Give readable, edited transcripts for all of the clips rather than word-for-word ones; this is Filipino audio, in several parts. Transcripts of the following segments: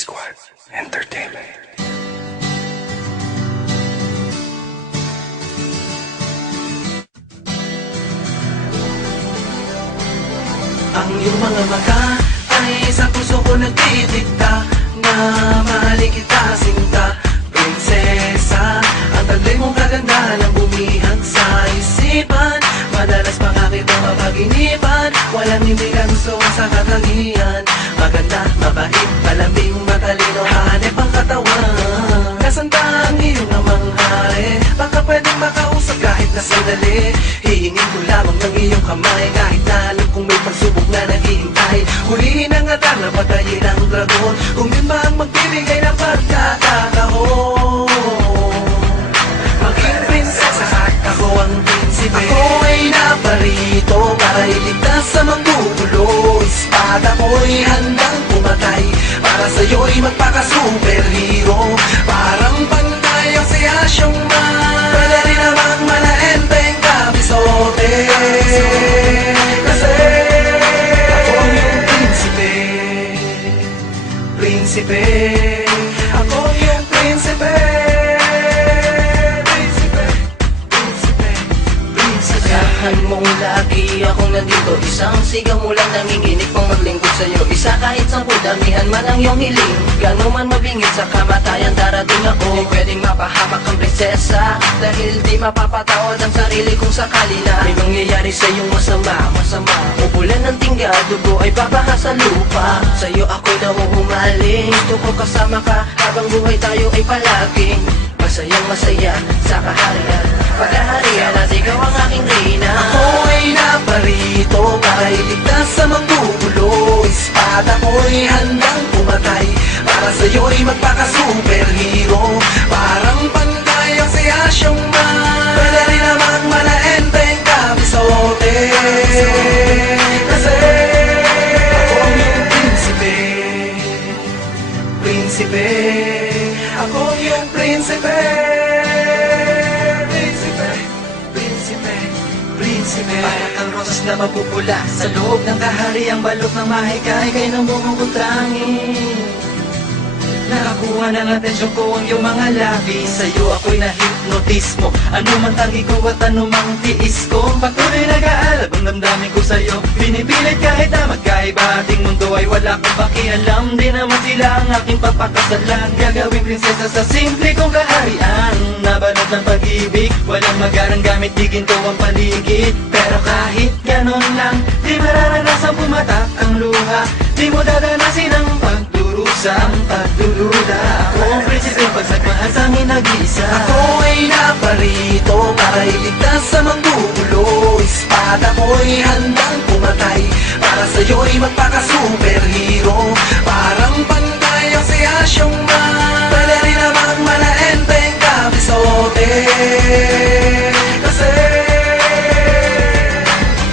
Squad Entertainment. Ang iyong mga mata ay sa puso ko nagdidikta na mahalin kita sinta, prinsesa. Ang taglay mong kagandahan ang bumihag sa isipan. Madalas makakita mapaginipan, walang hindi ka gusto sa katangian. Maganda, mabait, malambing, matalino, hanep ang katawan. Nasanda ang iyong namang hari, baka pwedeng makausap kahit na sandali. Hihingin ko lamang ng iyong kamay, kahit na alam kong may pagsubok na naghihintay. Hulihin ang atar na patayin ang dragon, kung yun ba ang magbibigay ng pagkakataon. Maging prinsesa at ako ang prinsipe. Ako ay naparito para iligtas sa manggugulo. Espada ko'y handang pumatay, para sa'yo'y magpaka-superhero. Parang pantay ang siyasyong man, pwede rin namang malaenteng kabisote. Kasi ako ang iyong prinsipe. Prinsipe, ako ang iyong prinsipe. Asahan mong lagi akong nandito, isang sigaw mo lang nanginginig pang maglingkod sa'yo. Isa kahit 10, damihan man ang iyong hiling. Gano'n man mabingit sa kamatayan, darating ako. Di pwedeng mapahamak ang prinsesa, dahil di mapapatawad ang sarili kung sakali na may mangyayari sa iyong masama. Ubulan ng tingga, dugo ay babaha sa lupa. Sa'yo ako'y nahuhumaling, gusto ko kasama ka habang buhay tayo ay palaging masayang masaya sa kaharian. Paghaharian at ikaw ang aking reyna. Ako ay naparito para iligtas sa manggugulo. Espada ko'y handang pumatay, para sa'yo'y magpaka-superhero. Parang pantay ang siyasyong man, pwede rin namang malaenteng kabisote. Kasi ako ang iyong prinsipe. Prinsipe, ako ang iyong prinsipe. Para kang rosas na mapupula sa loob ng kahariang balot ng mahikay kay nang bumubutrangin. Nakakuha ng atensyon ko ang iyong mga labi. Sa'yo ako'y nahipnotismo, ano man tangi ko at ano mang tiis ko. Patuloy nag-aalab ang damdamin ko sa'yo, pinipilit kahit na magkaiba ating mundo ay wala kong pakialam. Di naman sila ang aking papakasalan, gagawing prinsesa sa simple kong kaharian. Nabalot ng pag-ibig, walang magarang gamit, di ginto ang paligid. Pero kahit ganon lang, di mararanasan pumatak ang luha. Di mo dadanasin ang pagdurusa, ang pagdududa. Ako ang prinsipe, pagsagmahal sa amin nag-iisa. Ako ay naparito para iligtas sa manggugulo. Espada ko'y handang pumatay, para sa'yo'y magpaka-superhero. Parang pantay ang siyasyong man, pwede rin namang malaenteng kabisote. Kasi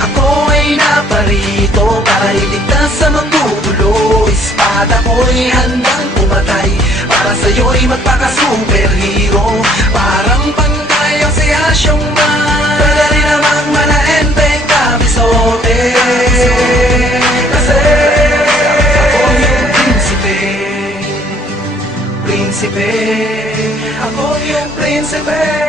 ako ay naparito para iligtas sa manggugulo. Espada ko'y handang pumatay, para sa'yo'y magpaka-superhero. Parang pantay ang siyasyong man, pwede rin namang malaenteng kabisote. Kasi ako ang iyong prinsipe. Prinsipe, ako ang iyong prinsipe.